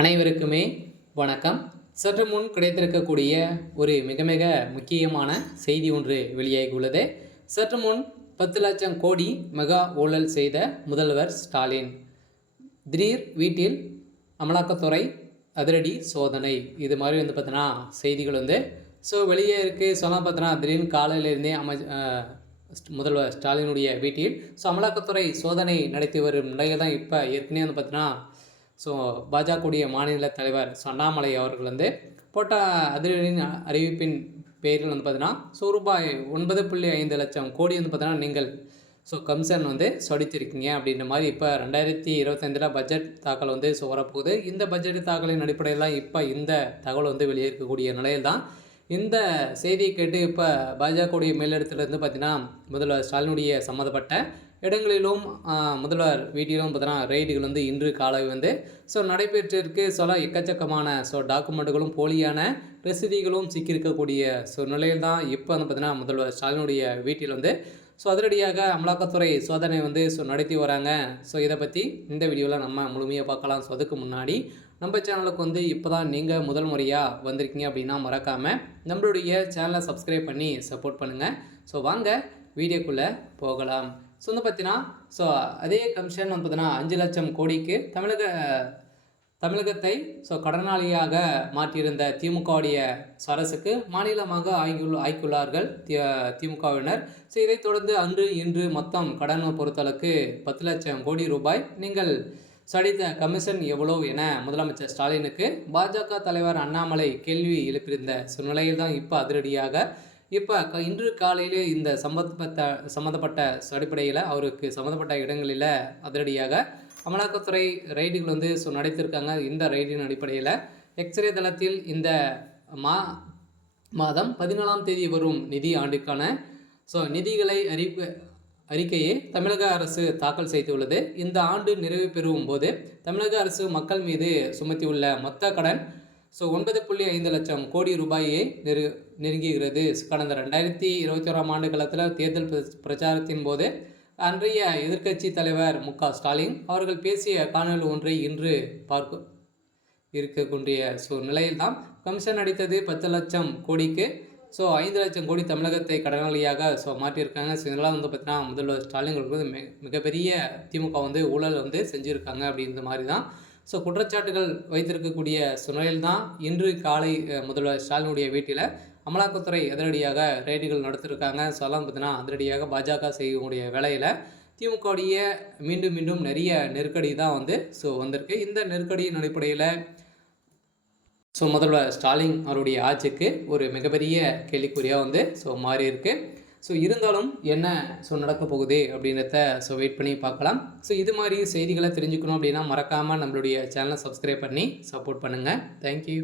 அனைவருக்குமே வணக்கம். சற்று முன் கிடைத்திருக்கக்கூடிய ஒரு மிக மிக முக்கியமான செய்தி ஒன்று வெளியாகியுள்ளது. சற்று முன் 10 லட்சம் கோடி மெகா ஊழல் செய்த முதல்வர் ஸ்டாலின். திடீர் வீட்டில் அமலாக்கத்துறை அதிரடி சோதனை. இது மாதிரி பார்த்தீங்கன்னா செய்திகள் வெளியே இருக்குது. சொன்னால் பார்த்தீங்கன்னா திடீர்னு காலையிலேருந்தே முதல்வர் ஸ்டாலினுடைய வீட்டில் அமலாக்கத்துறை சோதனை நடத்தி வரும் நிலையில் தான் இப்போ ஏற்கனவே பார்த்தீங்கன்னா பாஜகவுடைய மாநில தலைவர் அண்ணாமலை அவர்கள் போட்ட அதிரடியின் அறிவிப்பின் பேரில் பார்த்தீங்கன்னா ரூபாய் 9.5 லட்சம் கோடி பார்த்தீங்கன்னா நீங்கள் கமிஷன் சொடித்திருக்கீங்க அப்படின்ற மாதிரி இப்போ 2025 பட்ஜெட் தாக்கல் வரப்போகுது. இந்த பட்ஜெட் தாக்கலின் அடிப்படையில் தான் இப்போ இந்த தகவல் வெளியேற்கக்கூடிய நிலையில் தான் இந்த செய்தியை கேட்டு இப்போ பாஜகவுடைய மேலிடத்துலேருந்து பார்த்தீங்கன்னா முதல்வர் ஸ்டாலினுடைய சம்மந்தப்பட்ட இடங்களிலும் முதல்வர் வீட்டிலும் பார்த்தீங்கன்னா ரெய்டுகள் இன்று காலை நடைபெற்றிருக்கு. எக்கச்சக்கமான டாக்குமெண்ட்டுகளும் போலியான ரசீதிகளும் சிக்கியிருக்கக்கூடிய நிலையில் தான் இப்போ பார்த்தீங்கன்னா முதல்வர் ஸ்டாலினுடைய வீட்டில் அதிரடியாக அமலாக்கத்துறை சோதனை நடத்தி வராங்க. இதை பற்றி இந்த வீடியோவில் நம்ம முழுமையாக பார்க்கலாம். அதுக்கு முன்னாடி நம்ம சேனலுக்கு இப்போ தான் நீங்கள் முதல் முறையாக வந்திருக்கீங்க அப்படின்னா மறக்காமல் நம்மளுடைய சேனலை சப்ஸ்கிரைப் பண்ணி சப்போர்ட் பண்ணுங்கள். வாங்க வீடியோக்குள்ளே போகலாம். பார்த்தீங்கன்னா அதே கமிஷன் பார்த்தீங்கன்னா 5 லட்சம் கோடிக்கு தமிழகத்தை கடனாளியாக மாற்றியிருந்த திமுகவுடைய அரசுக்கு மாநிலமாக ஆக்கியுள்ளார்கள் திமுகவினர். இதைத் தொடர்ந்து இன்று மொத்தம் கடன் பொறுத்தளவுக்கு 10 லட்சம் கோடி ரூபாய் நீங்கள் சடித்த கமிஷன் எவ்வளோ என முதலமைச்சர் ஸ்டாலினுக்கு பாஜக தலைவர் அண்ணாமலை கேள்வி எழுப்பியிருந்த நிலையில் தான் இப்போ அதிரடியாக இன்று காலையிலே இந்த சம்மந்தப்பட்ட அடிப்படையில் அவருக்கு சம்மந்தப்பட்ட இடங்களில் அதிரடியாக அமலாக்கத்துறை ரைடுகள் நடத்தியிருக்காங்க. இந்த ரைடின் அடிப்படையில் எக்ஸ்ரே தளத்தில் இந்த மாதம் 14ஆம் தேதி வரும் நிதி ஆண்டுக்கான நிதிகளை அறிக்கையை தமிழக அரசு தாக்கல் செய்துள்ளது. இந்த ஆண்டு நிறைவு பெறும் போது தமிழக அரசு மக்கள் மீது சுமத்தியுள்ள மொத்த கடன் 9.5 லட்சம் கோடி ரூபாயை நெருங்குகிறது. கடந்த 2021 ஆண்டு காலத்தில் தேர்தல் பிரச்சாரத்தின் போது அன்றைய எதிர்க்கட்சி தலைவர் மு.க. ஸ்டாலின் அவர்கள் பேசிய காணொலி ஒன்றை இன்று பார்க்க இருக்கக்கூடிய நிலையில்தான் கமிஷன் அடித்தது 10 லட்சம் கோடிக்கு 5 லட்சம் கோடி தமிழகத்தை கடனாளியாக மாற்றியிருக்காங்க. இதெல்லாம் பார்த்தீங்கன்னா முதல்வர் ஸ்டாலின் மிகப்பெரிய திமுக ஊழல் செஞ்சுருக்காங்க அப்படின்ற மாதிரி தான் குற்றச்சாட்டுகள் வைத்திருக்கக்கூடிய நிலையில் தான் இன்று காலை முதல்வர் ஸ்டாலினுடைய வீட்டில் அமலாக்கத்துறை அதிரடியாக ரெய்டுகள் நடத்திருக்காங்க. அதெல்லாம் பார்த்தீங்கன்னா அதிரடியாக பாஜக செய்யக்கூடிய வேலையில் திமுகவுடைய மீண்டும் மீண்டும் நிறைய நெருக்கடி தான் வந்திருக்கு. இந்த நெருக்கடியின் அடிப்படையில் முதல்வர் ஸ்டாலின் அவருடைய ஆட்சிக்கு ஒரு மிகப்பெரிய கேள்விக்குறியாக மாறி இருக்கு. இருந்தாலும் என்ன நடக்க போகுது அப்படின்றத வெயிட் பண்ணி பார்க்கலாம். இது மாதிரி செய்திகளை தெரிஞ்சுக்கணும் அப்படின்னா மறக்காமல் நம்மளுடைய சேனலை சப்ஸ்கிரைப் பண்ணி சப்போர்ட் பண்ணுங்கள். தேங்க்யூ.